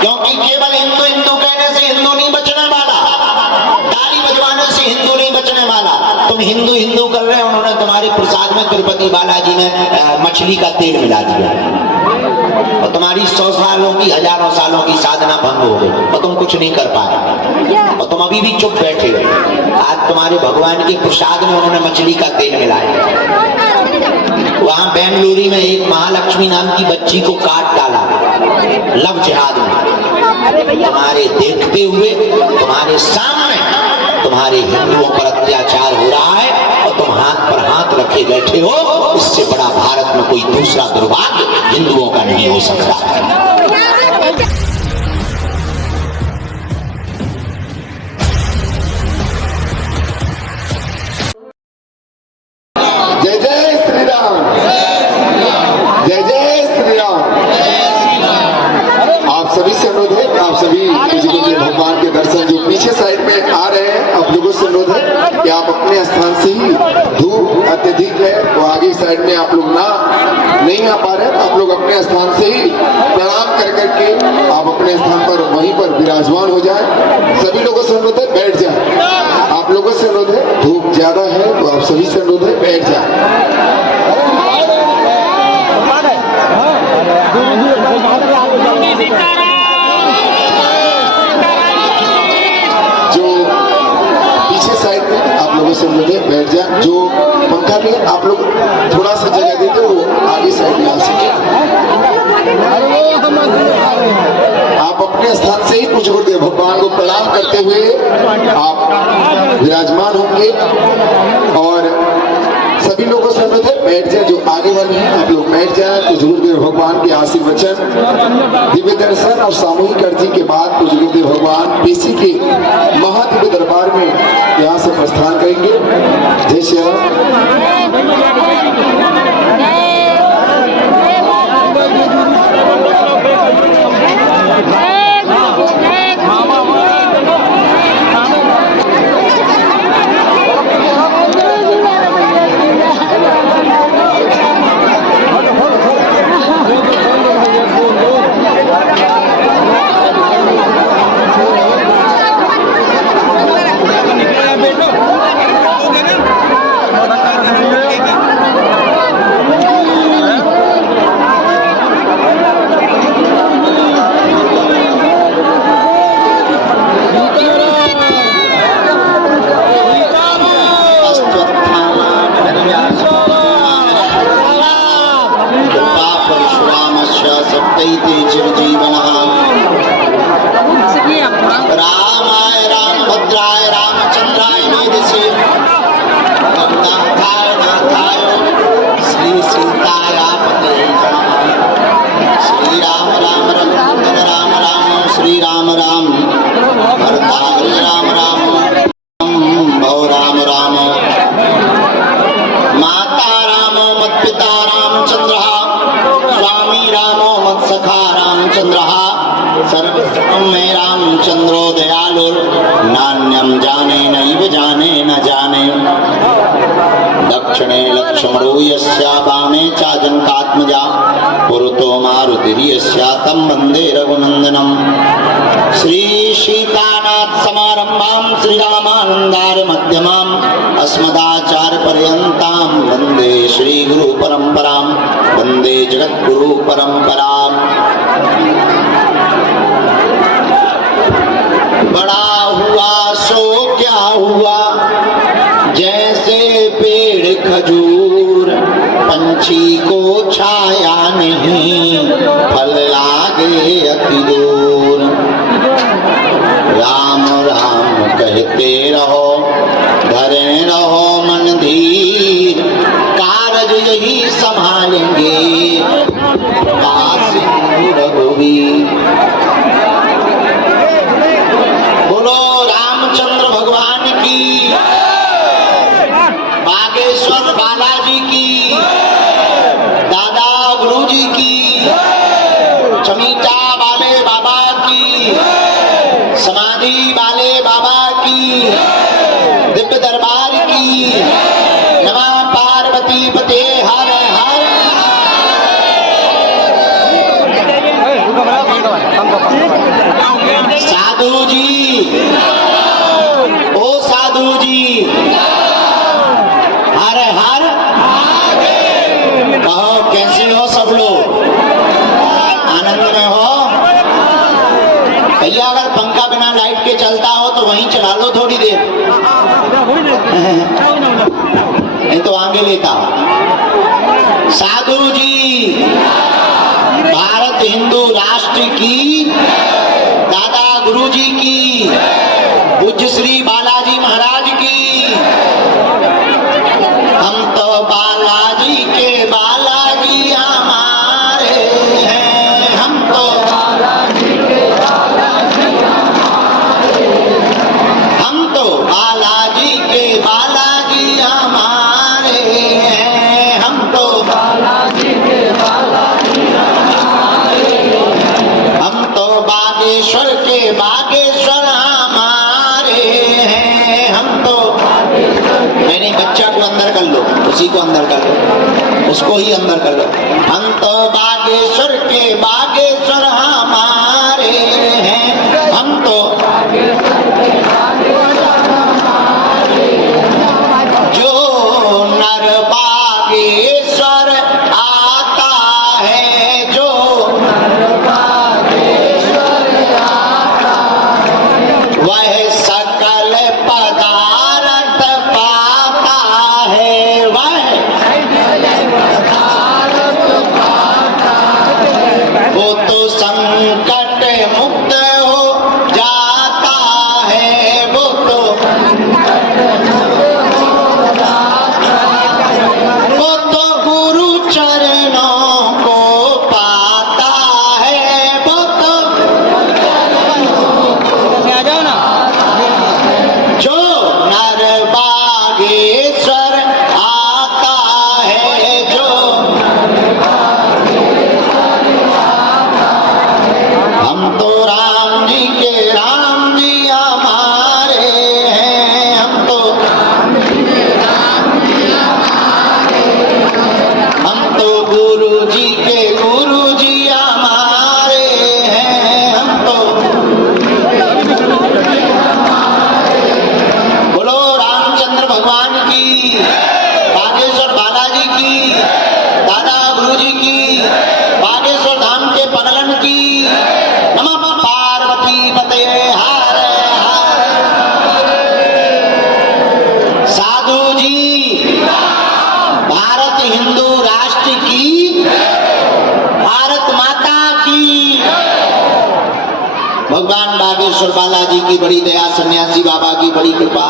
क्योंकि केवल हिंदू हिंदू कहने से हिंदू नहीं बचने वाला, ताली बजवाने से हिंदू नहीं बचने वाला। तुम हिंदू हिंदू कर रहे हो, उन्होंने तुम्हारे प्रसाद में तिरुपति बालाजी ने मछली का तेल मिला दिया और तुम्हारी 100 सालों की 1000 सालों की साधना भंग हो गई और तुम कुछ नहीं कर पाए और तुम अभी भी चुप बैठे हो। आज तुम्हारे भगवान के प्रसाद में उन्होंने मछली का तेल मिलाया। वहां बेंगलुरु में एक महालक्ष्मी नाम की बच्ची को काट डाला लव जिहाद में। तुम्हारे देखते हुए तुम्हारे सामने तुम्हारे हिंदुओं पर अत्याचार हो रहा है और तुम हाथ पर हाथ रखे बैठे हो। इससे बड़ा भारत में कोई दूसरा दुर्भाग्य हिंदुओं का नहीं हो सकता। जय जय श्री राम, जय जय श्री राम। आप सभी से अनुरोध है, आप सभी भगवान के दर्शन जो पीछे साइड में आ रहे हैं, आप लोगों से अनुरोध है कि आप अपने स्थान से ही, धूप अत्यधिक है तो आगे साइड में आप लोग नहीं आ पा रहे, तो आप लोग अपने स्थान से ही प्रणाम कर करके आप अपने स्थान पर वहीं पर विराजमान हो जाए। सभी लोगों से अनुरोध है बैठ जाए। आप लोगों से अनुरोध है, धूप ज्यादा है तो आप सभी से अनुरोध है बैठ जाए। जो पीछे साइड में आप लोगों से अनुरोध है बैठ जाए। जो पंखा भी है आप लोग थोड़ा सा जगह देते हो आगे साइड में आ सके। आप अपने स्थान से ही कुछ गुरुदेव भगवान को प्रणाम करते हुए आप विराजमान होंगे और सभी लोगों से अनुरोध है बैठ जाए। जो आगे वाले हैं आप लोग बैठ जाए। कुछ गुरुदेव भगवान के आशीर्वचन, दिव्य दर्शन और सामूहिक अर्जी के बाद कुछ गुरुदेव भगवान पीसी के महादिव्य दरबार में यहाँ से प्रस्थान करेंगे। जय श्री राम। रामाय रामभद्राय रामचंद्राय वेदसे नाथाय नाथाय श्री सीताय पतये नमः। श्री राम राम राम राम राम श्री राम राम भरताय राम राम भव राम राम। माता रामो मत्पिता रामचंद्रः स्वामी रामो मत्सखा रामचंद्रः सर्वं मे रामचंद्रो दयालुर नान्यं जाने नैव जाने न जाने। दक्षिणे लक्ष्मणो यस्या वामे चाजनकात्मजा पुरतो मारुतिर्यस्या तं वन्दे रघुनन्दनम्। श्री सीतानाथ समारंभां श्री रामानंदार्य मध्यमाम् अस्मदाचार्य पर्यन्तां वन्दे श्री गुरु परंपरां वन्दे जगद्गुरु परंपराम्। बड़ा हुआ सो क्या हुआ, जैसे पेड़ खजूर पंछी को छाया नहीं फल लागे अति दूर। राम राम कहते रहो धरे रहो मन धीर, कारज यही संभालेंगे रघुवीर। बोलो रामचंद्र भगवान की, बागेश्वर बालाजी की, दादा गुरुजी की, चमीटा वाले बाबा की, समाधि वाले बाबा की, दिव्य दरबार की। नमः पार्वती पते हर हर। भैया अगर पंखा बिना लाइट के चलता हो तो वहीं चला लो थोड़ी देर, नहीं तो आगे लेता। साधु जी, भारत हिंदू राष्ट्र की, दादा गुरु जी की, पूज्य श्री बालाजी महाराज की। हम तो बालाजी के बालाजी हमारे हैं, हम तो बालाजी के बालाजी हमारे, हम तो बालाजी के बालाजी हमारे हैं, हम तो बालाजी के बालाजी हमारे, हम तो बागेश्वर के बागेश्वर हमारे हैं, हम तो नहीं, बच्चा को अंदर कर लो, उसी को अंदर कर लो, उसको ही अंदर कर लो। हम तो बागेश्वर के बागेश्वर हमारे हैं, हम तो जो नर बागेश्वर आता है, जो नर बागेश्वर आता है, वह सकल पदार्थ पाता है, वह वो तो संकट मुक्त हो जाता है, वो तो गुरु चरणों को पाता है, वो तो जो नर बागेश्वर आता है, जो हम तो राम जी के राम जी हमारे हैं, हम तो गुरु जी के गुरु जी हमारे हैं, हम तो बोलो रामचंद्र भगवान की, बागेश्वर बालाजी की, दादा गुरु जी की, बागेश्वर धाम के पगलन की। नमः पार्वती पते हर हर। साधु जी, भारत हिंदू राष्ट्र की, भारत माता की, भगवान बागेश्वर बालाजी की बड़ी दया, सन्यासी बाबा की बड़ी कृपा।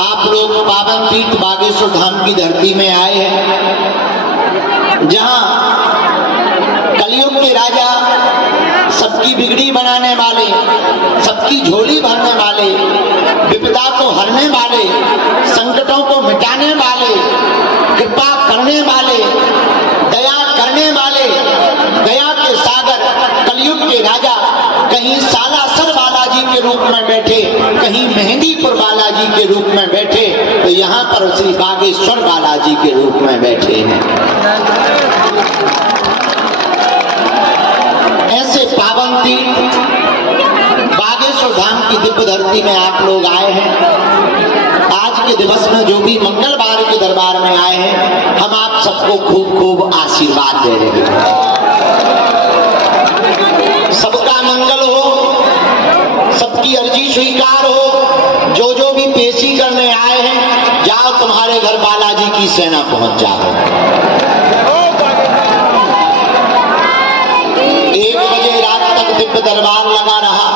आप लोग पावन पीठ बागेश्वर धाम की धरती में आए हैं, जहां कलयुग के राजा, सबकी बिगड़ी बनाने वाले, सबकी झोली भरने वाले, विपदा को हरने वाले, संकटों को मिटाने वाले, कृपा करने वाले, दया करने वाले, दया के सागर कलयुग के राजा कहीं सालासर बालाजी के रूप में बैठे, कहीं मेहंदीपुर बालाजी के रूप में बैठे, तो यहाँ पर श्री बागेश्वर बालाजी के रूप में बैठे हैं। ऐसे पावन तीर्थ बागेश्वर धाम की दिव्य धरती में आप लोग आए हैं। आज के दिवस में जो भी मंगलवार के दरबार में आए हैं, हम आप सबको खूब खूब आशीर्वाद दे रहे हैं। सबका मंगल हो, सबकी अर्जी स्वीकार हो। जो जो भी पेशी करने आए हैं, जाओ तुम्हारे घर बालाजी की सेना पहुंच जाओ। 1 बजे रात तक दिव्य दरबार लगा रहा।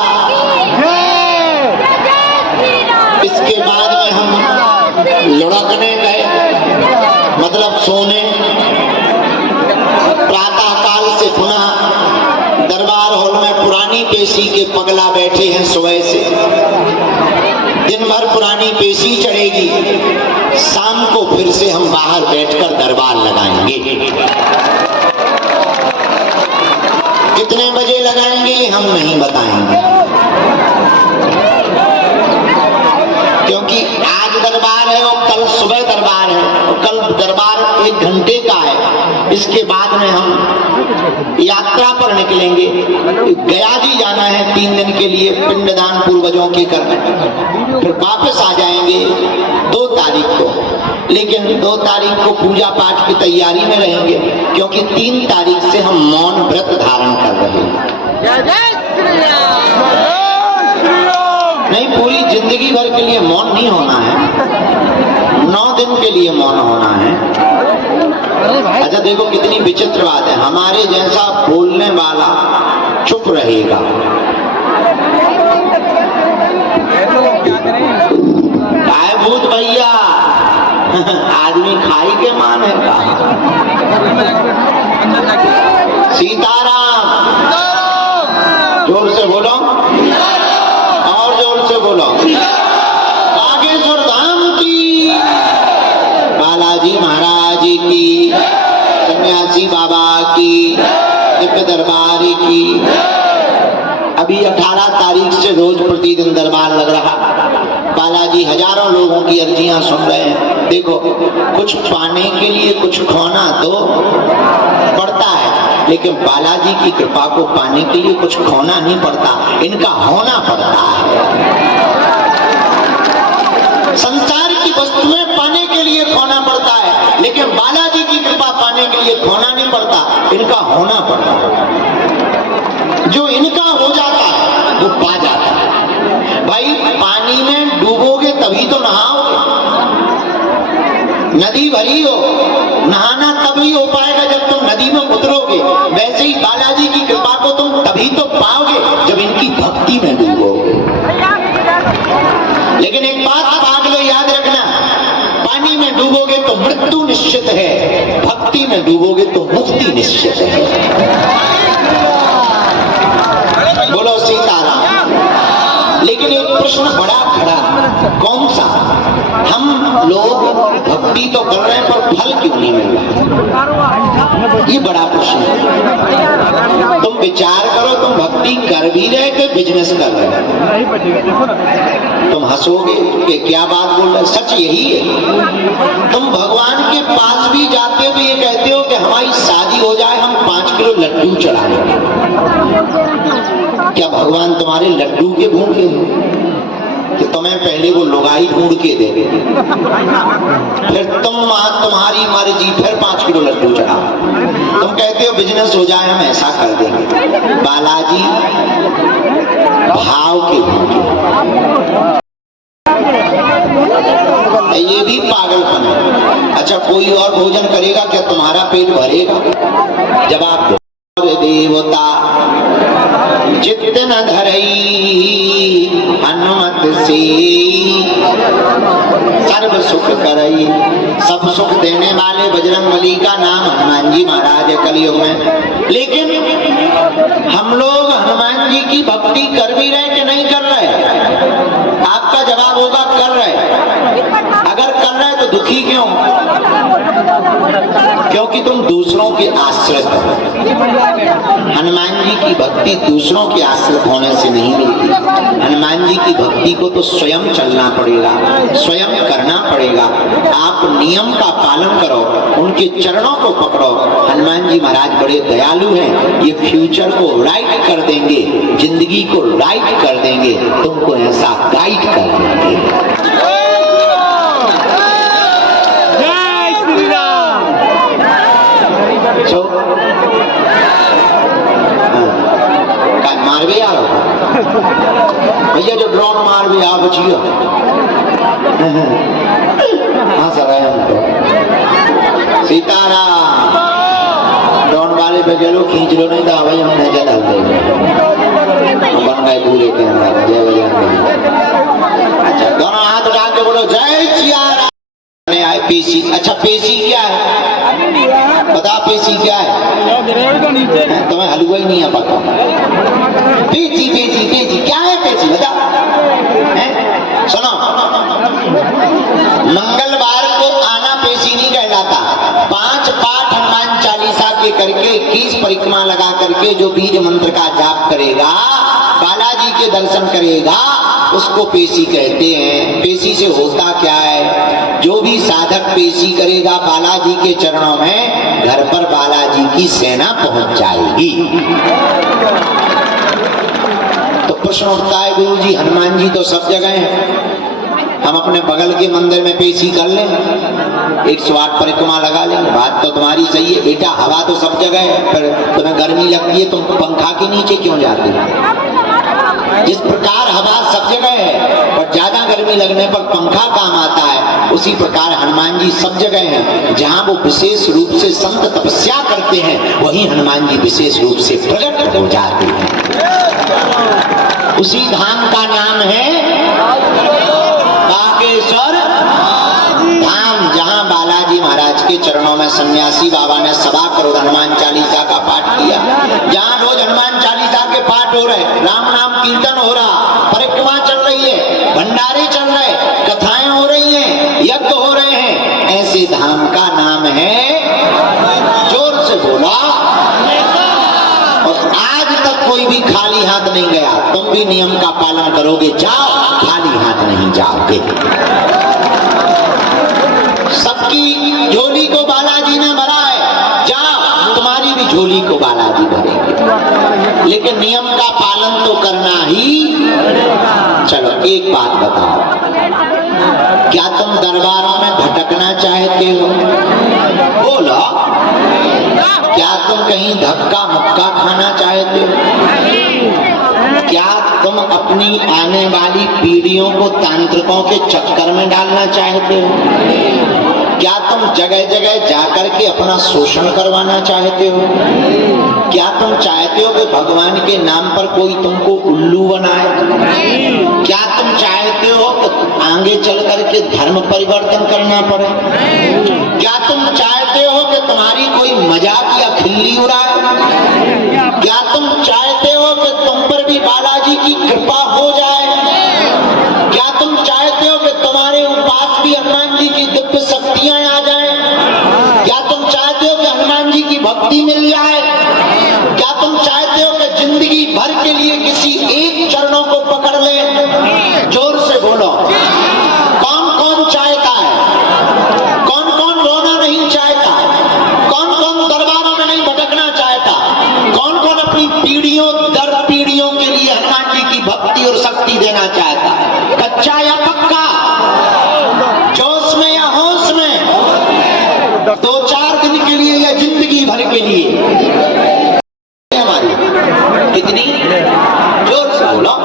इसके बाद में हम लुढ़कने गए, मतलब सोने। प्रातः काल से पुनः दरबार हॉल में पुरानी पेशी के पगला बैठे हैं। सुबह से दिन भर पुरानी पेशी चढ़ेगी, शाम को फिर से हम बाहर बैठकर दरबार लगाएंगे। कितने बजे लगाएंगे हम नहीं बताएंगे, क्योंकि आज दरबार है और कल सुबह दरबार है, और कल दरबार 1 घंटे का है। इसके बाद में हम यात्रा पर निकलेंगे। गया जी जाना है 3 दिन के लिए, पिंडदान पूर्वजों के करने, फिर वापस आ जाएंगे 2 तारीख को। लेकिन 2 तारीख को पूजा पाठ की तैयारी में रहेंगे, क्योंकि 3 तारीख से हम मौन व्रत धारण कर रहे हैं। नहीं, पूरी जिंदगी भर के लिए मौन नहीं होना है, 9 दिन के लिए मौन होना है। अच्छा देखो कितनी विचित्र बात है, हमारे जैसा बोलने वाला चुप रहेगा, काय भूत भैया आदमी खाई के मान है का। सीताराम, जोर से बोलो और जोर से बोलो। बागेश्वर धाम की, बालाजी महाराज की, सन्यासी बाबा की, दिव्य दरबार की। अभी 18 तारीख से रोज प्रतिदिन दरबार लग रहा, बालाजी हजारों लोगों की अर्जियां सुन रहे हैं। देखो कुछ पाने के लिए कुछ खोना तो पड़ता है, लेकिन बालाजी की कृपा को पाने के लिए कुछ खोना नहीं पड़ता, इनका होना पड़ता है। संसार की वस्तुएं पाने के लिए खोना पड़ता है, लेकिन बालाजी की कृपा पाने के लिए खोना नहीं पड़ता, इनका होना पड़ता है। जो इनका हो जाता है वो पा जाता है। भाई पानी में डूबोगे तभी तो नहाओगे, नदी भरी हो, नहाना तभी हो पाएगा जब तुम नदी में उतरोगे। वैसे ही बालाजी की कृपा को तुम तभी तो पाओगे जब इनकी भक्ति में डूबोगे। लेकिन एक बात पागलों याद रखना, पानी में डूबोगे तो मृत्यु निश्चित है, भक्ति में डूबोगे तो मुक्ति निश्चित है। बोलो सीताराम। लेकिन एक प्रश्न बड़ा खड़ा, कौन सा? हम लोग भक्ति तो कर रहे हैं पर फल क्यों नहीं मिल रहा? ये बड़ा प्रश्न है। तुम विचार करो, तुम भक्ति कर भी रहे कि बिजनेस कर रहे हो? तुम हंसोगे कि क्या बात बोल रहे, सच यही है। तुम भगवान के पास भी जाते हो तो ये कहते हो कि हमारी शादी हो जाए, हम 5 किलो लड्डू चढ़ाएंगे। क्या भगवान तुम्हारे लड्डू के भूखे हैं कि तुम्हें पहले वो लुगाई ढूंढ के दे, फिर तुम्हारी मर्जी, फिर 5 किलो लड्डू चढ़ाओ? तुम कहते हो बिजनेस हो जाए, हम ऐसा कर देंगे। बालाजी भाव के भूखे, ये भी पागलपन है। अच्छा कोई और भोजन करेगा क्या तुम्हारा पेट भरेगा? जवाब दो। देवता चित्त न धरई हनुमत से सर्व सुख करई। सब सुख देने वाले बजरंगबली का नाम हनुमान जी महाराज है कलयुग में। लेकिन हम लोग हनुमान जी की भक्ति कर भी रहे कि नहीं कर रहे? आपका जवाब होगा कर रहे। अगर कर रहे तो दुखी क्यों? क्योंकि तुम दूसरों के आश्रित हो। हनुमान जी की भक्ति दूसरों के आश्रित होने से नहीं मिलती। हनुमान जी की भक्ति को तो स्वयं चलना पड़ेगा, स्वयं करना पड़ेगा। आप नियम का पालन करो, उनके चरणों को पकड़ो। हनुमान जी महाराज बड़े दयालु हैं, ये फ्यूचर को राइट कर देंगे, जिंदगी को राइट कर देंगे, तुमको ऐसा गाइड कर देंगे। मार भी आओ भैया, जो ड्रोन मार भी आओ बचियो। हाँ सर हमको सीताराम। ड्रोन वाले पे चलो खींच लो, नहीं तो भाई हम नहीं डाल देंगे, हम बन गए पूरे के अंदर। जय बजरंग। अच्छा दोनों हाथ उठा के बोलो जय सिया राम। आए पेशी। अच्छा पेशी क्या है बता? पेशी क्या है? तुम्हें हलवा ही नहीं है पता। पेशी पेशी पेशी क्या है? पेशी बता। सुनो, मंगलवार को आना पेशी नहीं कहलाता। 5 पाठ हनुमान चालीसा के करके 21 परिक्रमा लगा करके जो बीज मंत्र का जाप करेगा, बालाजी के दर्शन करेगा, उसको पेशी कहते हैं। पेशी से होता क्या है? जो भी साधक पेशी करेगा बालाजी के चरणों में, घर पर बालाजी की सेना पहुंच जाएगी। तो प्रश्न उठता है गुरुजी हनुमान जी तो सब जगह हैं, हम अपने बगल के मंदिर में पेशी कर लें, 108 परिक्रमा लगा लेंगे। बात तो तुम्हारी सही है बेटा, हवा तो सब जगह है, फिर तुम्हें गर्मी लगती है, तुम पंखा के नीचे क्यों जाते हो? जिस प्रकार हवा सब जगह है और ज्यादा गर्मी लगने पर पंखा काम आता है, उसी प्रकार हनुमान जी सब जगह हैं। जहां वो विशेष रूप से संत तपस्या करते हैं, वहीं हनुमान जी विशेष रूप से प्रकट हो जाते हैं। उसी धाम का नाम है बागेश्वर धाम, जहां बालाजी महाराज के चरणों में सन्यासी बाबा ने 1.25 करोड़ हनुमान चालीसा का पाठ किया। जहां रोज हनुमान चालीसा के पाठ हो रहे, राम नाम कीर्तन हो रहा, परिक्रमा चल रही है, भंडारे चल रहे, कथाएं हो रही हैं, यज्ञ हो रहे हैं, ऐसे धाम का नाम है, जोर से बोला। और आज तक कोई भी खाली हाथ नहीं गया। तुम भी नियम का पालन करोगे, जाओ, खाली हाथ नहीं जाओगे। सबकी झोली को बालाजी ने भरा है, जाओ, तुम्हारी भी झोली को बालाजी भरेंगे। लेकिन नियम का पालन तो करना ही। चलो एक बात बताओ, क्या तुम दरबारों में भटकना चाहते हो? बोलो। क्या तुम कहीं धक्का मुक्का खाना चाहते हो? क्या तुम अपनी आने वाली पीढ़ियों को तांत्रिकों के चक्कर में डालना चाहते हो? क्या तुम जगह जगह जाकर के अपना शोषण करवाना चाहते हो? क्या तुम चाहते हो कि भगवान के नाम पर कोई तुमको उल्लू बनाए? क्या तुम चाहते हो कि आगे चल करके धर्म परिवर्तन करना पड़े? क्या तुम चाहते हो कि तुम्हारी कोई मजाक या खिल्ली उड़ाए? क्या तुम चाहते हो कि तुम पर भी बालाजी की कृपा हो जाए? क्या तुम चाहते हो कि तुम्हारे पास भी हनुमान जी की दिव्य शक्तियां आ जाएं? क्या तुम चाहते हो कि हनुमान जी की भक्ति मिल जाए? क्या तुम चाहते हो कि जिंदगी भर के लिए किसी एक चरणों को पकड़ ले? जोर से बोलो। कौन कौन चाहता है? कौन कौन रोना नहीं चाहता? कौन कौन दरबारों में नहीं भटकना चाहता? कौन कौन अपनी पीढ़ियों दर पीढ़ियों के लिए हनुमान जी की भक्ति और शक्ति देना चाहता? कच्चा या पक्का? जोश में या होश में? 2-4 दिन के लिए या जिंदगी भर के लिए? हमारी कितनी? जोर से बोलो।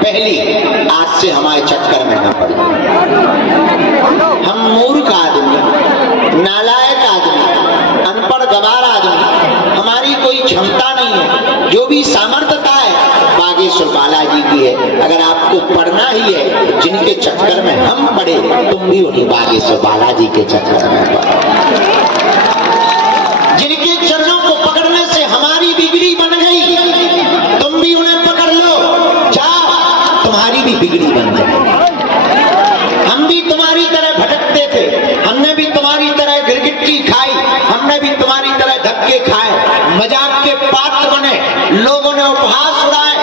पहली, आज से हमारे चक्कर में न पड़े। हम मूर्ख आदमी, नालायक आदमी, अनपढ़ गवार आदमी, हमारी कोई क्षमता नहीं है। जो भी सामर्थ्यता है बागेश्वर बालाजी की है। अगर आपको पढ़ना ही है, जिनके चक्कर में हम पड़े, तुम भी उन्हीं बागेश्वर बालाजी के चक्कर में पड़ो। जिनके चरणों को पकड़ने से हमारी बिगड़ी बन गई, तुम भी उन्हें पकड़ लो, जाओ, तुम्हारी भी बिगड़ी बन गई। हम भी तुम्हारी तरह भटकते थे, हमने भी तुम्हारी तरह गिरगिट्टी खाई, हमने भी तुम्हारी तरह धक्के खाए, मजाक के पात्र बने, लोगों ने उपहास उड़ाए,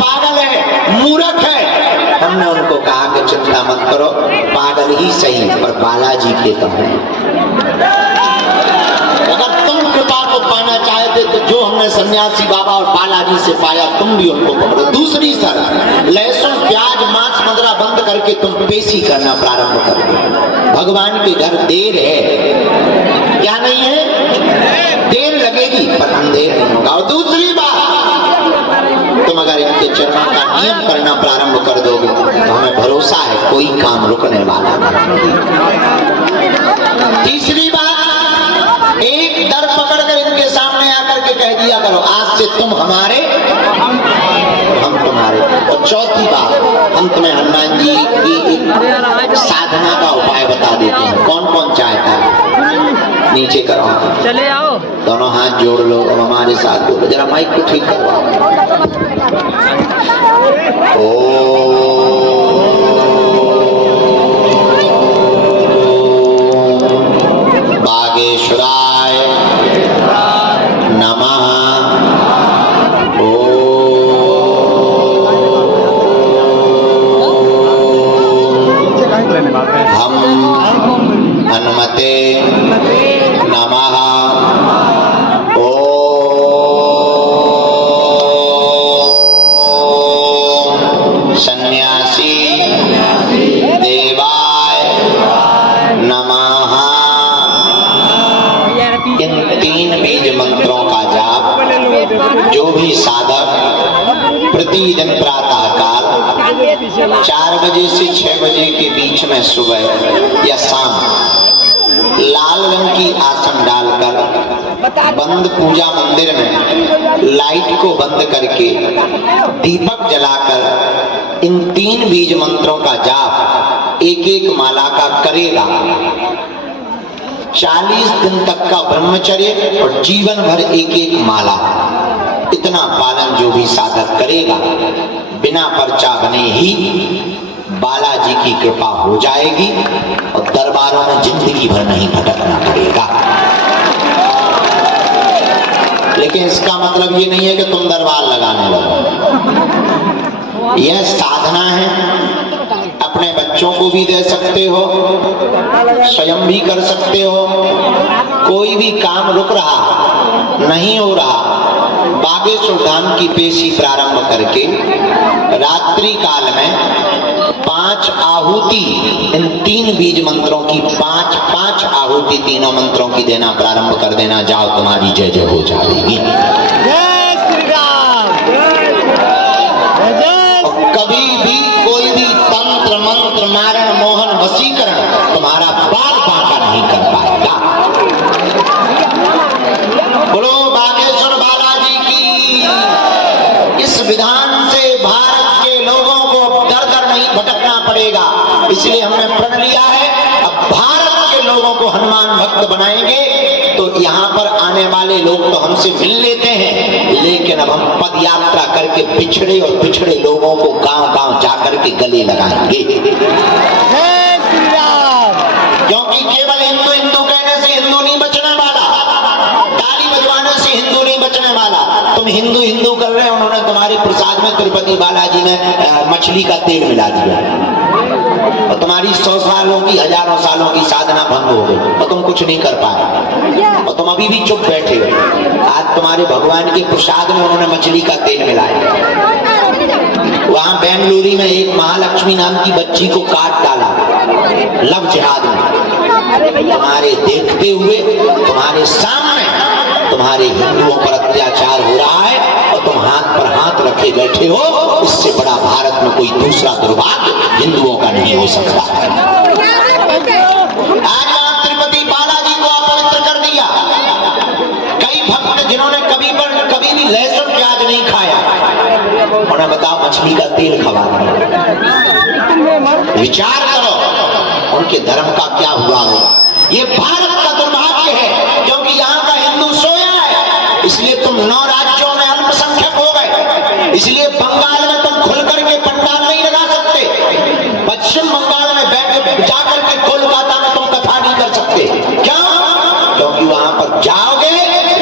पागल है, मूर्ख है। हमने उनको कहा कि चिंता मत करो, पागल ही सही पर बालाजी के तुम हैं। अगर तुम कृपा को पाना चाहते तो जो हमने सन्यासी बाबा और बालाजी से पाया, तुम भी उनको पकड़ो। दूसरी शर्त, लहसुन प्याज मांस मदिरा बंद करके तुम पेशी करना प्रारंभ करो। भगवान के घर देर है, क्या नहीं है? देर लगेगी पर अंधेर नहीं होगा। और दूसरी बात, तुम अगर इनके चरणों का नियम करना प्रारंभ कर दोगे तो हमें भरोसा है कोई काम रुकने वाला नहीं। तीसरी बात, एक दर पकड़कर इनके सामने आकर के कह दिया करो, आज से तुम हमारे, हम तुम्हारे। और चौथी बात, हम तुम्हें हनुमान जी की एक साधना का उपाय बता देते हैं। कौन कौन चाहता है? नीचे करो, चले आओ, दोनों हाथ जोड़ लो और हमारे साथ बोलो। जरा माइक को ठीक करवाओ। बागेश्वराय नमः। हम हनुमते नमः। सन्यासी देवाय नमः। इन 3 बीज मंत्रों का जाप जो भी साधक प्रतिदिन प्रातः काल 4 बजे से 6 बजे के बीच में सुबह या शाम लाल रंग की आसन डालकर बंद पूजा मंदिर में लाइट को बंद करके दीपक जलाकर इन 3 बीज मंत्रों का जाप एक एक माला का करेगा। 40 दिन तक का ब्रह्मचर्य और जीवन भर एक एक माला, इतना पालन जो भी साधक करेगा बिना पर्चा बने ही बालाजी की कृपा हो जाएगी और दरबारों में जिंदगी भर नहीं भटकना पड़ेगा। लेकिन इसका मतलब ये नहीं है कि तुम दरबार लगाने लगो। यह साधना है। अपने बच्चों को भी दे सकते हो, स्वयं भी कर सकते हो। कोई भी काम रुक रहा नहीं हो रहा, बागेश्वर धाम की पेशी प्रारंभ करके रात्रि काल में 5 आहुति इन 3 बीज मंत्रों की 5 आहुति तीनों मंत्रों की देना प्रारंभ कर देना। जाओ, तुम्हारी जय जय हो जाएगी। जय श्री राम। कभी भी कोई भी तंत्र मंत्र मारण मोहन वशीकरण तुम्हारा बाल बांका नहीं कर पाएगा। बोलो बागेश्वर बालाजी की। इस विधान से भारत के लोगों को दर दर नहीं भटकना पड़ेगा। इसलिए हमने प्रण लिया है, अब भारत के लोगों को हनुमान भक्त बनाएंगे। तो यहाँ पर आने वाले लोग तो हमसे मिल लेते हैं, लेकिन अब हम पद यात्रा करके पिछड़े और पिछड़े लोगों को गांव-गांव जाकर के गले लगाएंगे। जय श्री राम। क्योंकि केवल हिंदू हिंदू कहने से हिंदू नहीं बचने वाला, ताली बजवाने से हिंदू नहीं बचने वाला। तुम हिंदू हिंदू कर रहे हो, उन्होंने तुम्हारे प्रसाद में तिरुपति बालाजी में मछली का तेल मिला दिया और तुम्हारी 100 सालों की 1000 सालों की साधना भंग हो गई और तुम कुछ नहीं कर पाए और तुम अभी भी चुप बैठे हो। आज तुम्हारे भगवान के प्रसाद में उन्होंने मछली का तेल मिलाया। वहां बेंगलुरु में एक महालक्ष्मी नाम की बच्ची को काट डाला लव जिहाद में। तुम्हारे देखते हुए तुम्हारे सामने तुम्हारे हिंदुओं पर अत्याचार हो रहा है और तुम हाथ पर हाथ रखे बैठे हो। इससे बड़ा भारत में कोई दूसरा दुर्भाग्य हिंदुओं का नहीं हो सकता। आज आप तिरुपति बालाजी को अपवित्र कर दिया। कई भक्त जिन्होंने कभी भी लहसुन प्याज नहीं खाया, उन्हें बताओ मछली का तेल खवा। विचार करो उनके धर्म का क्या हुआ हो। ये भारत का दुर्भाग्य है, क्योंकि यहाँ का हिंदू सोया है। इसलिए तुम 9 राज्यों में अल्पसंख्यक हो गए। इसलिए बंगाल में तुम खुल करके पंडाल नहीं लगा सकते। पश्चिम बंगाल में बैठ जाकर के कोलकाता में तुम कथा नहीं कर सकते। क्यों? क्योंकि वहां पर जाओगे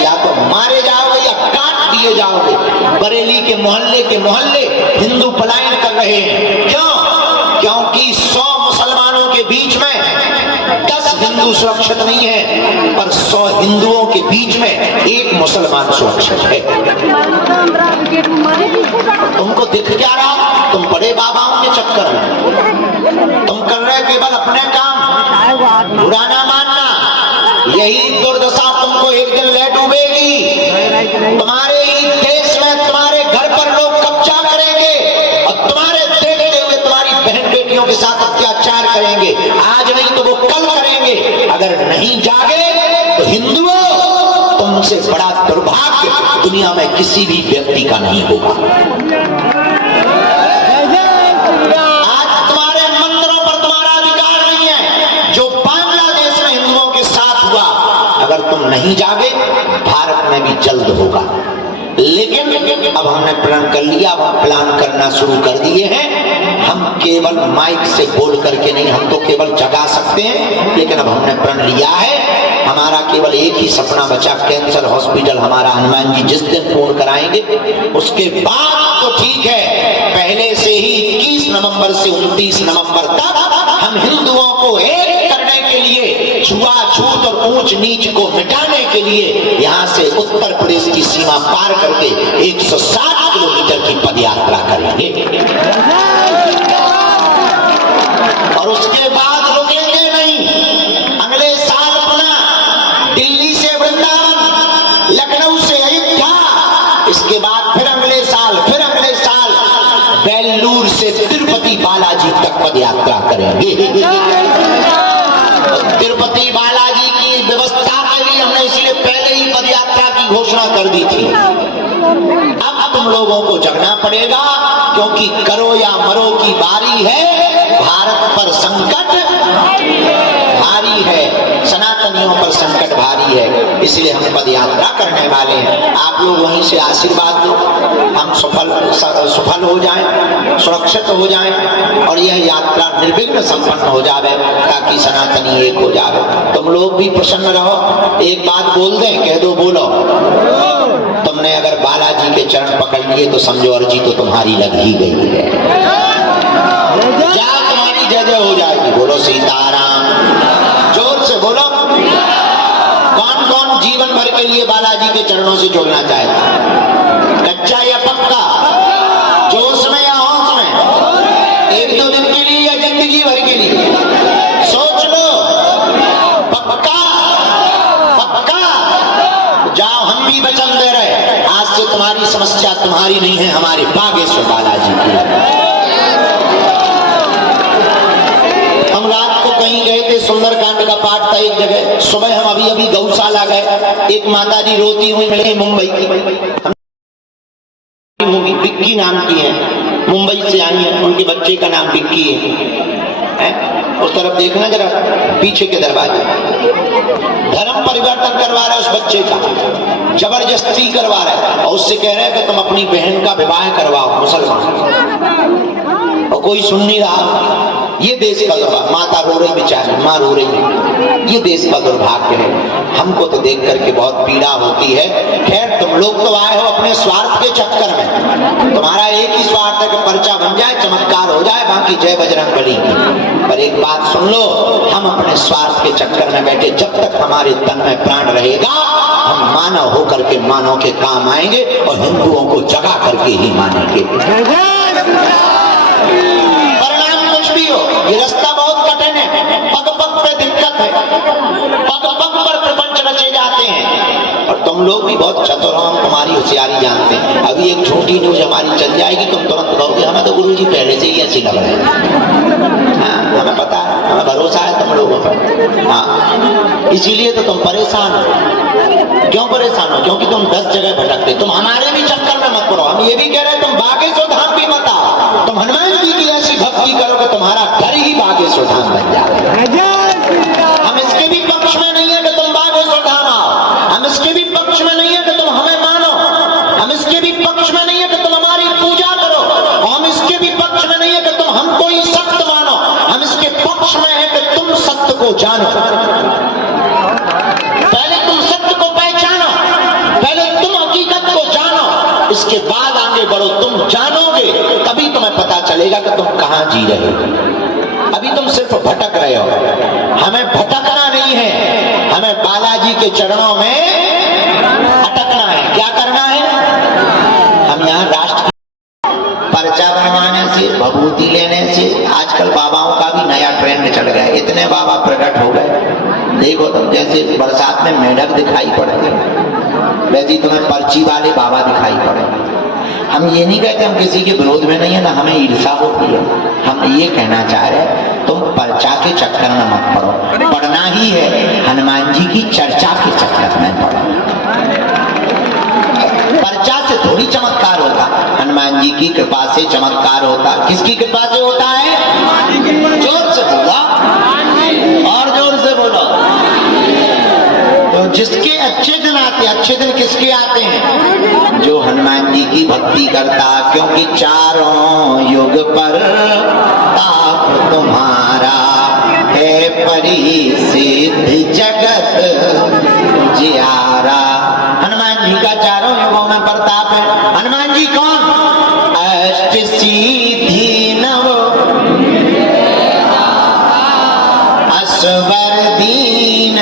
या तो मारे जाओगे या काट दिए जाओगे। बरेली के मोहल्ले हिंदू पलायन कर रहे हैं। क्यों? क्योंकि 100 मुसलमानों के बीच में 10 हिंदू सुरक्षित नहीं है, पर 100 हिंदुओं के बीच में 1 मुसलमान सुरक्षित है। तुमको दिख क्या रहा? तुम बड़े बाबाओं के चक्कर में तुम कर रहे केवल अपने काम, बुरा ना मानना। यही दुर्दशा तुमको एक दिन ले डूबेगी। तुम्हारे ही देश में तुम्हारे घर पर लोग कब्जा करेंगे और तुम्हारे देखते हुए तुम्हारी बहन बेटियों के साथ अत्याचार करेंगे। आज नहीं तो वो कल करेंगे। अगर नहीं जागे तो हिंदुओं, तुमसे बड़ा दुर्भाग्य दुनिया में किसी भी व्यक्ति का नहीं होगा। आज तुम्हारे मंदिरों पर तुम्हारा अधिकार नहीं है। जो बांग्लादेश में हिंदुओं के साथ हुआ, अगर तुम नहीं जागे भारत में भी जल्द होगा। लेकिन अब हमने प्रण कर लिया, अब हम प्लान करना शुरू कर दिए हैं। हम केवल माइक से बोल करके नहीं, हम तो केवल जगा सकते हैं, लेकिन अब हमने प्रण लिया है। हमारा केवल एक ही सपना बचा, कैंसर हॉस्पिटल हमारा हनुमान जी जिस दिन पूर्ण कराएंगे उसके बाद तो ठीक है। पहले से ही 21 नवंबर से 29 नवंबर तक हम हिंदुओं को एक करने के लिए, छुआछूत और ऊंच नीच को मिटाने के लिए यहाँ से उत्तर प्रदेश की सीमा पार करके 160 किलोमीटर की पद यात्रा करेंगे और उसके बाद रुकेंगे नहीं। अगले साल पुनः दिल्ली से वृंदावन, लखनऊ से अयोध्या, इसके बाद फिर अगले साल, फिर अगले साल लोगों को जगना पड़ेगा, क्योंकि करो या मरो की बारी है। भारत पर संकट भारी है, सनातनियों पर संकट भारी है, इसलिए हम पद यात्रा करने वाले हैं। आप लोग वहीं से आशीर्वाद दो, हम सफल हो जाएं, सुरक्षित हो जाएं और यह यात्रा निर्विघ्न संपन्न हो जावे, ताकि सनातनी एक हो जावे। तुम लोग भी प्रसन्न रहो। एक बात बोल दें, कह दो, बोलो। तुमने अगर बालाजी के चरण पकड़ लिए तो समझो अर्जी तो तुम्हारी लग ही गई है। क्या तुम्हारी जय जय हो जाएगी। बोलो सीताराम, जोर से बोलो। कौन कौन जीवन भर के लिए बालाजी के चरणों से जुड़ना चाहता है? कच्चा या पक्का? जोश में या होश में? एक दो दिन के लिए या जिंदगी भर के लिए? सोच लो। पक्का? पक्का? जाओ, हम भी वचन दे रहे, आज से तुम्हारी समस्या तुम्हारी नहीं है, हमारे बागेश्वर बालाजी की। हम रात को कहीं गए थे, सुंदरकांड का पाठ था एक जगह। सुबह हम अभी गौशाला गए, एक माता जी रोती हुई मिली, मुंबई की होगी, विक्की नाम की है, मुंबई से आई है, उनके बच्चे का नाम विक्की है। उस तरफ देखना जरा, पीछे के दरवाजे। धर्म परिवर्तन करवा रहा है उस बच्चे का, जबरदस्ती करवा रहा है, और उससे कह रहे हैं कि तुम अपनी बहन का विवाह करवाओ मुसलमान, और कोई सुन नहीं रहा। ये देश का दुर्भाग्य। माता रो रही, बेचारी माँ रो रही, ये देश का दुर्भाग्य है। हमको तो देख करके बहुत पीड़ा होती है। खैर, तुम लोग तो आए हो अपने स्वार्थ के चक्कर में, तुम्हारा एक ही स्वार्थ है कि पर्चा बन जाए, चमत्कार हो जाए, बाकी जय बजरंगबली की। पर एक बात सुन लो, हम अपने स्वार्थ के चक्कर में बैठे, जब तक हमारे तन में प्राण रहेगा, हम मानव होकर के मानव के काम आएंगे और हिंदुओं को जगा करके ही मानेंगे। परिणाम कुछ भी हो, ये रास्ता बहुत कठिन है, पग पग पे दिक्कत है, पग पग पर प्रपंच रचे जाते हैं। और तुम लोग भी बहुत चतुर हो, हम तुम्हारी होशियारी जानते हैं। अभी एक छोटी न्यूज हमारी चल जाएगी, तुम तुरंत कहोगे हमें तो गुरुजी पहले से ही ऐसी लग रहे हैं। हाँ, हमें पता है, हमें भरोसा है तुम लोगों पर। हाँ, इसीलिए तो तुम परेशान हो। क्यों परेशान हो? क्योंकि तुम 10 जगह भटकते। तुम हमारे भी चक्कर में मत पड़ो। हम ये भी कह रहे हैं, तुम बागेश्वर धाम भी मत आओ, तुम हनुमान जी की ऐसी भक्ति करो कि तुम्हारा घर ही बागेश्वर धाम बन जाए। हम इसके भी पक्ष में नहीं है कि तुम बागेश्वर धाम आओ, हम इसके भी पक्ष में नहीं है कि तुम हमें मानो, हम इसके भी पक्ष में नहीं है कि तुम हमारी पूजा करो, और हम इसके भी पक्ष में नहीं है कि तुम हमको ही सत्य मानो। हम इसके पक्ष में है कि तुम सत्य को जानो। पहले तुम सत्य को पहचानो, पहले तुम हकीकत को जानो, इसके बाद आगे बढ़ो। तुम जानोगे तभी तुम्हें पता चलेगा कि तुम कहां जी रहे हो। अभी तुम सिर्फ भटक रहे हो। हमें भटकना नहीं है, हमें बालाजी के चरणों में अटकना है। क्या करना है? हम यहाँ राष्ट्र पर्चा बनवाने से, भभूति लेने से, आजकल बाबाओं का भी नया ट्रेंड चल गया है। इतने बाबा प्रकट हो गए, देखो तुम जैसे बरसात में मेढक दिखाई पड़े, वैसे तुम्हें पर्ची वाले बाबा दिखाई पड़े। हम ये नहीं कहते, हम किसी के विरोध में नहीं है, ना हमें ईर्षा होती है। हम ये कहना चाह रहे हैं, तुम पर्चा के चक्कर में मत पड़ो। पढ़ना ही है, हनुमान जी की चर्चा के चक्कर में पड़ो। पर्चा से थोड़ी चमत्कार होता, हनुमान जी की कृपा से चमत्कार होता। किसकी कृपा से होता है? जोर से बोलो, और जोर से बोलो। तो जिसके अच्छे दिन आते, अच्छे दिन किसके आते हैं? जो हनुमान जी की भक्ति करता, क्योंकि चारों युग पर ताप तुम्हारा है, परिसिद्ध जगत जियारा। हनुमान जी का चारों युगों में प्रताप है। हनुमान जी कौन? अष्ट सिद्धि नव असवर दीन।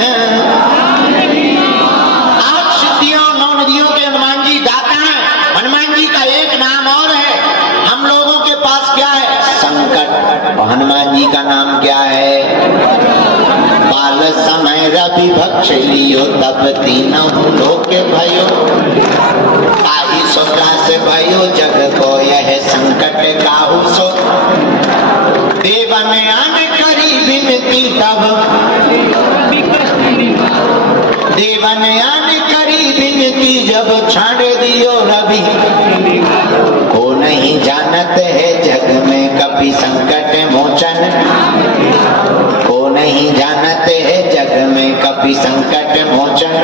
आठ सिद्धियों, 9 नदियों के हनुमान जी दाता हैं। हनुमान जी का एक नाम और है। हम लोगों के पास क्या है? संकट। और हनुमान जी का नाम क्या है? बाल समय रवि भक्ष लियो, तब तीनों लोक भयो। आई सुग्रा से भयो, जग को यह संकट काहू सो। देवन आन करी विनती तब, देवन आन करी विनती जब छाड़ दियो रवि। है जग में कभी संकट मोचन, को नहीं जानते है जग में कभी संकट मोचन।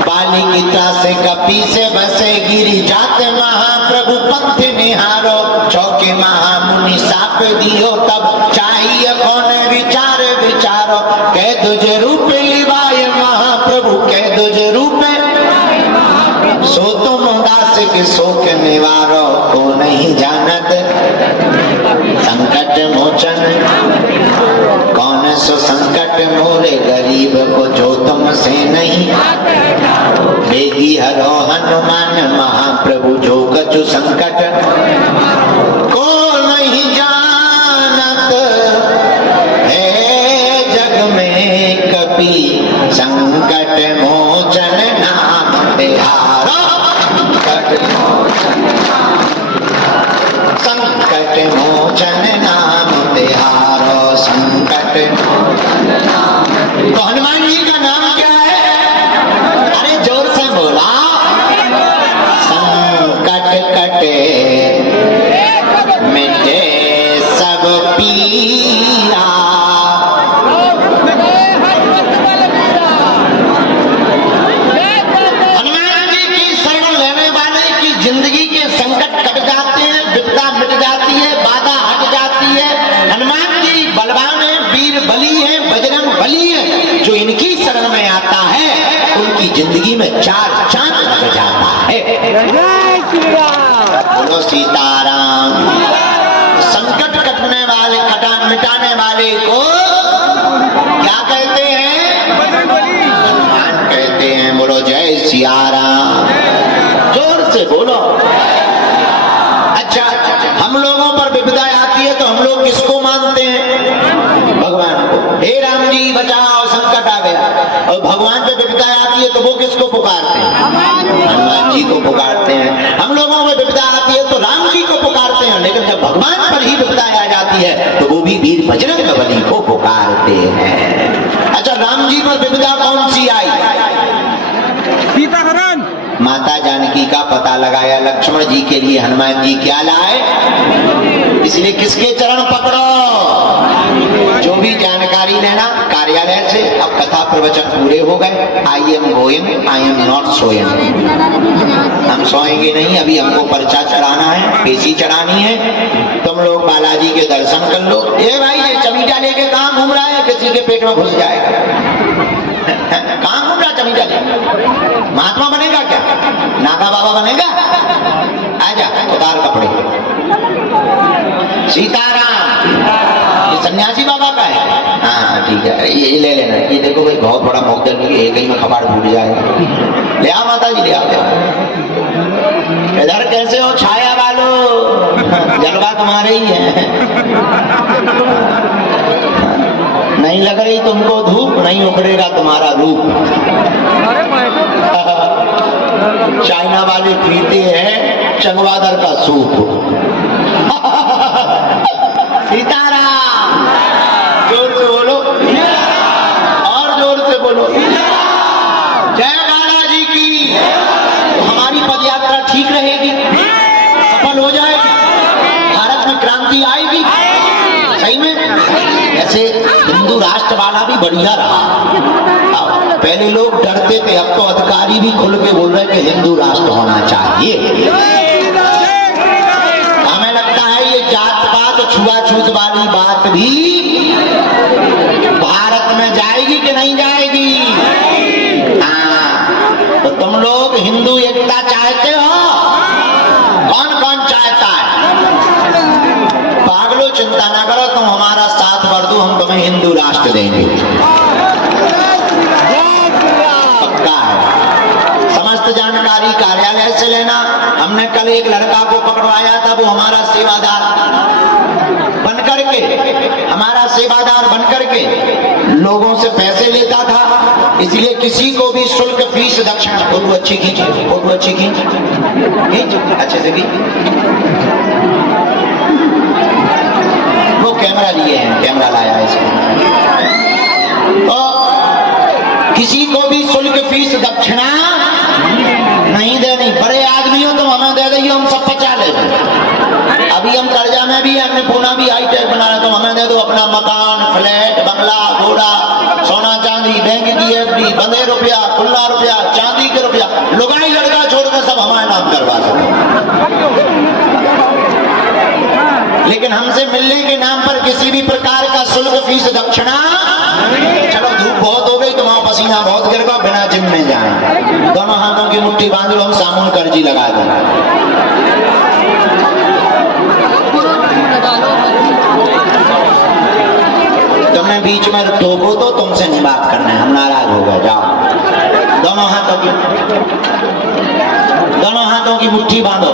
बाली गीता से कपी से बसे गिरी जाते महाप्रभु पंथ निहारो, चौके महामुनि साप दियो तब चाहिए कौन विचार विचारो। कह तुझे रूप लिवाए महाप्रभु, कह तुझे रूप सो तुम दास के शोक निवारो, को नहीं जानत संकट मोचन। कौन सो संकट मोरे गरीब को जो तुमसे नहीं, बेगी हरो हनुमान महाप्रभु जो कछु संकट, को नहीं जानत है जग में कभी संकट मोचन नाम तिहारा। संकट मोचन नाम तिहारो, संकट। तो हनुमान जी का नाम क्या है? अरे जोर से बोला, संकट कटे मिटे सब पीरा। हनुमान जी की शरण लेने वाले की जिंदगी के संकट कट जाते हैं, विपदा मिट जाती है, बाधा हट जाती है। हनुमान जी बलवान है, वीर बली है, बजरंग बली है। जो इनकी शरण में आता है उनकी जिंदगी में चार चांद लग जाता है। जय श्री राम। बोलो सीताराम। संकट कटने वाले, मिटाने वाले को क्या कहते हैं? हनुमान कहते हैं। बोलो जय सिया राम। जोर से बोलो। अच्छा, हम लोगों पर विपदा आती है तो हम लोग किसको मानते हैं? भगवान को। हे राम जी बचाओ, संकट आ गया। और भगवान पे विपदा आती है तो वो किसको पुकारते हैं? हनुमान जी को पुकारते हैं। हम लोगों में विपदा आती है तो राम जी को पुकारते हैं, लेकिन जब भगवान पर ही विपदा आ जाती है तो वो भी वीर बजरंग बली को पुकारते हैं। अच्छा, राम जी पर विपदा कौन सी आई? सीताहरण। माता जानकी का पता लगाया लक्ष्मण जी के लिए हनुमान जी क्या लाए? इसलिए किसके चरण पकड़ो? जो भी जानकारी लेना कार्यालय से। अब कथा प्रवचन पूरे हो गए। I am going, I am not sowing. हम सोएंगे नहीं, अभी हमको पर्चा चढ़ाना है, पेशी चढ़ानी है। तुम लोग बालाजी के दर्शन कर लो। ये भाई ये चमीटा लेके कहाँ घूम रहा है? किसी के पेट में घुस जाएगा। कहाँ घूम रहा चमीटा? महात्मा बनेगा क्या? नागा बाबा बनेगा? आजा, उतार कपड़े। सीताराम। ये सन्यासी बाबा का है? हाँ ठीक है, ये ले लेना। ये देखो भाई, बहुत बड़ा मौका है, एक ही में कबाड़ फूट जाएगा। ले आओ माता जी, ले आओ, ले आओ। इधर कैसे हो छाया वालों? जलवा तुम्हारे ही है। नहीं लग रही तुमको धूप, नहीं उखड़ेगा तुम्हारा रूप। चाइना वाले पीते हैं चंगवादर का सूप। सीताराम। जोर से बोलो, और जोर से बोलो। जय बालाजी की। तो हमारी पदयात्रा ठीक रहेगी, सफल हो जाएगी, भारत में क्रांति आएगी। सही में ऐसे हिंदू राष्ट्र वाला भी बढ़िया रहा। पहले लोग डरते थे, अब तो अधिकारी भी खुल के बोल रहे कि हिंदू राष्ट्र होना चाहिए। हमें लगता है ये जात पात छुआछूत वाली बात भी भारत में जाएगी कि नहीं जाएगी? हाँ, तो तुम लोग हिंदू एकता चाहते हो? कौन कौन चाहता है? पागलों, चिंता ना करो, तुम हमारा साथ भर दो, हम तुम्हें हिंदू राष्ट्र देंगे। पक्का है। समस्त जानकारी कार्यालय से लेना। हमने कल एक लड़का को पकड़वाया था, वो हमारा सेवादार बनकर के, हमारा सेवादार बनकर के लोगों से पैसे लेता था। इसलिए किसी को भी शुल्क, फीस, दक्षिणा। फोटो अच्छी खींच, फोटो अच्छी खींच, अच्छे से खींच। वो कैमरा लिए हैं, कैमरा लाया है इसको। तो किसी को भी शुल्क, फीस, दक्षिणा नहीं देनी। बड़े आदमी हो तो हमें दे देंगे, हम सब 50 ले लेंगे। लेकिन हमसे मिलने के नाम पर किसी भी प्रकार का शुल्क, फीस, दक्षिणा। चलो धूप बहुत हो गई, तुम्हारा पसीना बहुत गिर गया, बिना जिम में जाए दोनों हाथों की मुट्ठी बांध लो, हम सामूहिक अर्जी लगा दें। तुमने बीच में टोको तो तुमसे नहीं बात करना है, हम नाराज हो गए। जाओ दोनों हाथों की मुट्ठी बांधो।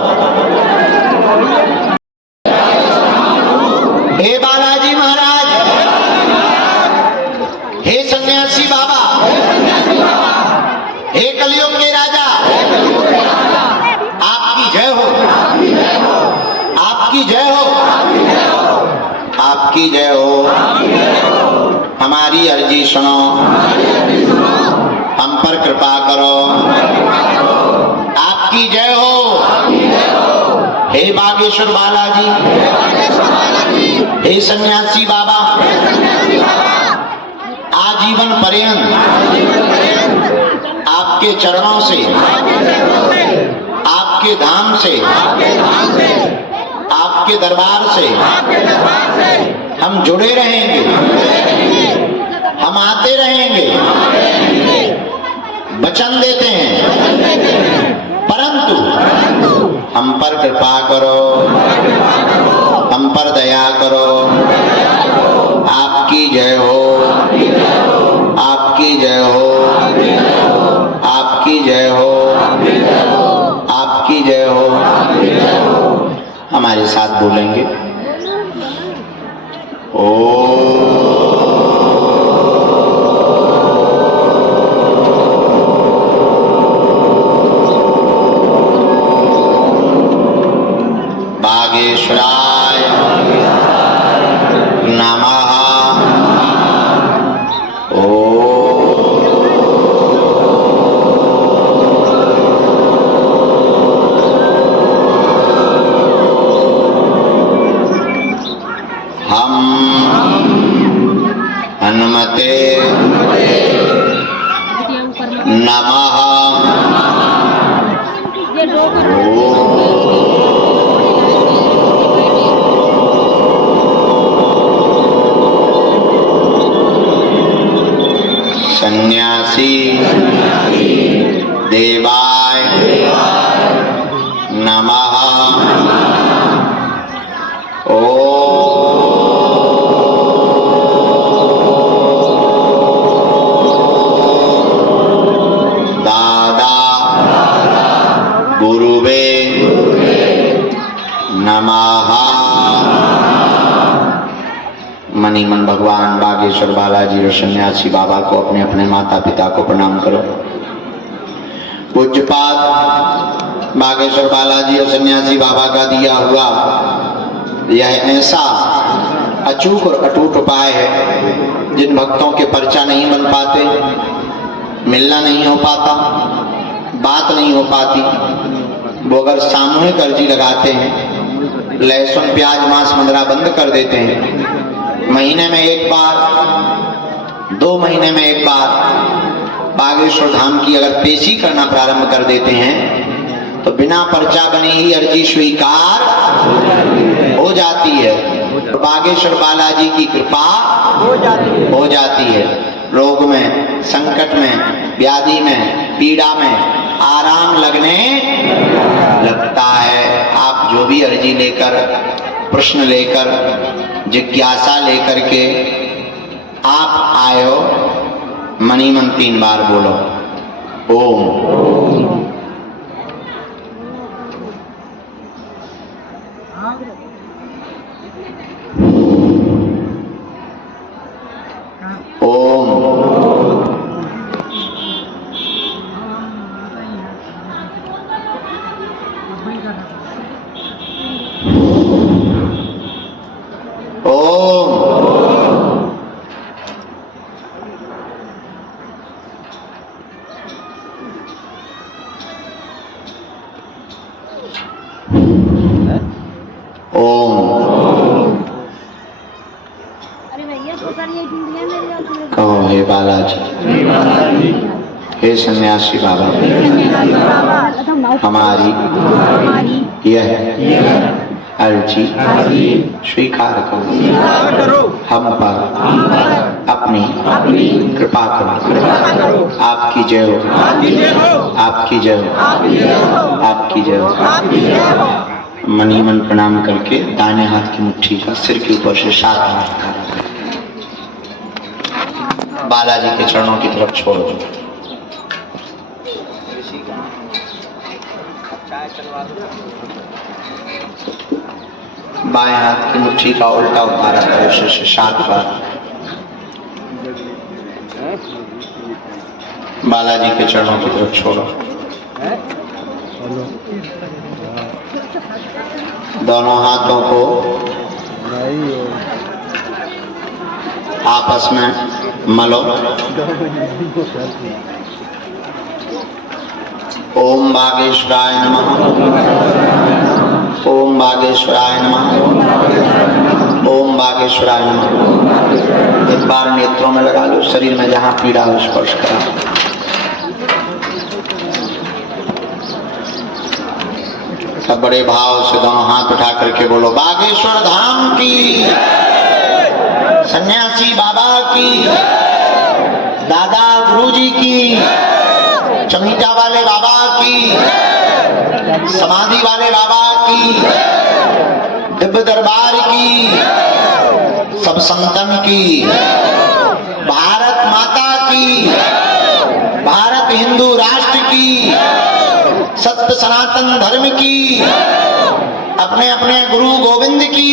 हे बालाजी महाराज, हे सन्यासी बाबा, हे कलयुग के राजा, आपकी जय हो, आपकी जय हो, आपकी जय हो। हमारी अर्जी सुनो, हम पर कृपा करो, आपकी जय हो। हे बागेश्वर बालाजी, हे सन्यासी बाबा, आजीवन पर्यंत आपके चरणों से, आपके धाम से, आपके दरबार से हम जुड़े रहेंगे, हम आते रहेंगे, वचन देते हैं। परंतु हम पर कृपा करो, हम पर दया करो। आपकी जय हो, आपकी जय हो, आपकी जय हो, आपकी जय हो। हमारे साथ बोलेंगे बागेश्वराय नमः। हम हनुमते नमः। सन्यासी देवाय नमः। दादा गुरुवे नमः। मणिमन भगवान बागेश्वर बालाजी और सन्यासी बाबा को, अपने अपने माता पिता को प्रणाम करो। पूज्यपाद बागेश्वर बालाजी और सन्यासी बाबा का दिया हुआ यह ऐसा अचूक और अटूट उपाय है, जिन भक्तों के पर्चा नहीं बन पाते, मिलना नहीं हो पाता, बात नहीं हो पाती, वो अगर सामूहिक अर्जी लगाते हैं, लहसुन प्याज मांस मंदरा बंद कर देते हैं, महीने में एक बार, 2 महीने में एक बार बागेश्वर धाम की अगर पेशी करना प्रारंभ कर देते हैं, तो बिना पर्चा बने ही अर्जी स्वीकार हो जाती है। बागेश्वर बालाजी की कृपा हो जाती है। रोग में, संकट में, व्याधि में, पीड़ा में आराम लगने लगता है। आप जो भी अर्जी लेकर, प्रश्न लेकर, जिज्ञासा लेकर के आप आए हो, मनी मन 3 बार बोलो ओम। कहो हे बालाजी, हे सन्यासी बाबा, हमारी यह अर्जी स्वीकार करो, हम पर अपनी कृपा करो। आपकी जय हो, आपकी जय हो, आपकी जय हो। मनी मन प्रणाम करके दाहिने हाथ की मुट्ठी का सिर के ऊपर से 7 बार बालाजी के चरणों की तरफ छोड़ दो। बाएं हाथ की मुट्ठी का उल्टा उतारा करो सिर से 7 बार। बालाजी के चरणों की तरफ छोड़ो। दोनों हाथों को आपस में मलो। ओम बागेश्वराय नमः, ओम बागेश्वराय नमः, ओम बागेश्वराय नमः। एक बार नेत्रों में लगा लो, शरीर में जहां पीड़ा हो स्पर्श करा। सब बड़े भाव से दोनों हाथ उठा करके बोलो बागेश्वर धाम की, सन्यासी बाबा की, दादा गुरुजी की, चमीटा वाले बाबा की, समाधि वाले बाबा की, दिव्य दरबार की, सब संतन की, भारत माता की, भारत हिंदू राष्ट्र की, सत्य सनातन धर्म की, अपने अपने गुरु गोविंद की।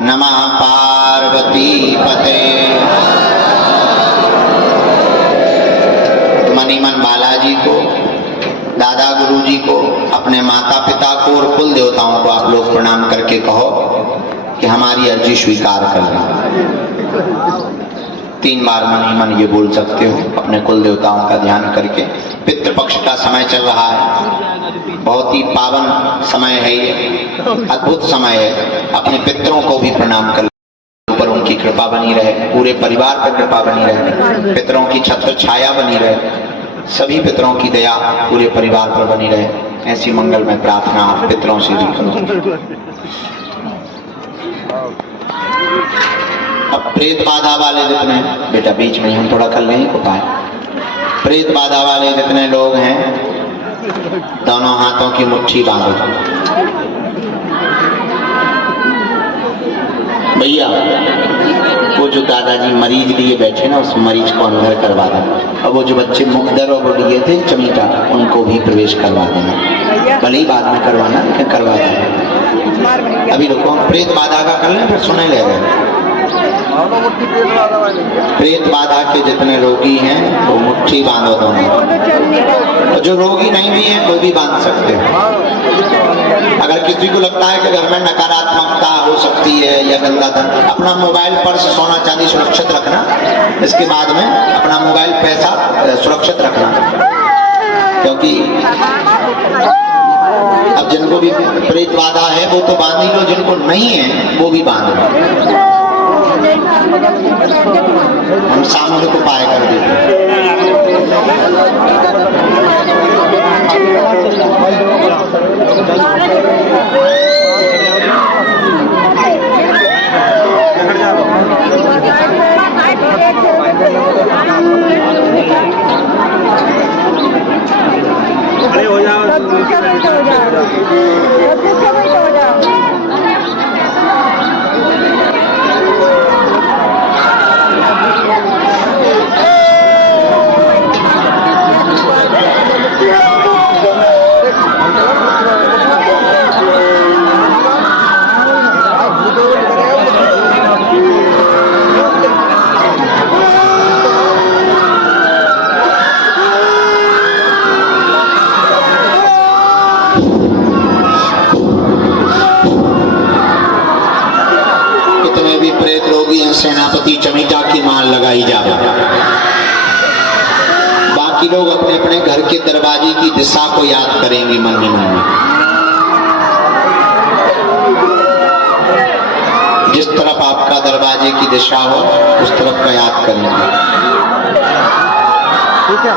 नमः पार्वती पते। मनी मन बालाजी को, दादा गुरुजी को, अपने माता पिता को और कुल देवताओं को आप लोग प्रणाम करके कहो कि हमारी अर्जी स्वीकार कर लो। 3 बार मनी मन ये बोल सकते हो अपने कुल देवताओं का ध्यान करके। पितृपक्ष का समय चल रहा है, बहुत ही पावन समय है ये, अद्भुत समय है। अपने पितरों को भी प्रणाम कर लो, ऊपर उनकी कृपा बनी रहे, पूरे परिवार पर कृपा बनी रहे, पितरों की छत्र छाया बनी रहे, सभी पितरों की दया पूरे परिवार पर बनी रहे। ऐसी मंगलमय प्रार्थना आप पितरों से भी करो। अब प्रेत बाधा वाले जितने, बेटा बीच में हम थोड़ा कर लें उपाय। प्रेत बाधा वाले जितने लोग हैं, दोनों हाथों की मुट्ठी बांधो। भैया वो जो दादाजी मरीज लिए बैठे ना, उस मरीज को अंदर करवा देना। और वो जो बच्चे मुकदर और वो लिए थे चमीटा, उनको भी प्रवेश करवा देना। भले ही बाद में करवाना, लेकिन करवा देना। अभी रुको, प्रेत बाधा का कर लें फिर सुने ले रहे। प्रेत बाधा के जितने रोगी हैं वो मुट्ठी बांधो दोनों, और जो रोगी नहीं भी है वो भी बांध सकते हैं। अगर किसी को लगता है कि घर में नकारात्मकता हो सकती है या गंदा धन, अपना मोबाइल, पर्स, सोना चांदी सुरक्षित रखना। इसके बाद में अपना मोबाइल, पैसा सुरक्षित रखना, क्योंकि अब जिनको भी प्रेत बाधा है वो तो बांध ही लो, जिनको नहीं है वो भी बांध लो। हम सामूहिक उपाय कर देते। हो जाओ, सेनापति चमीटा की माल लगाई जाए। बाकी लोग अपने अपने घर के दरवाजे की दिशा को याद करेंगे मन ही मन में। जिस तरफ आपका दरवाजे की दिशा हो उस तरफ का याद करेंगे। ठीक है।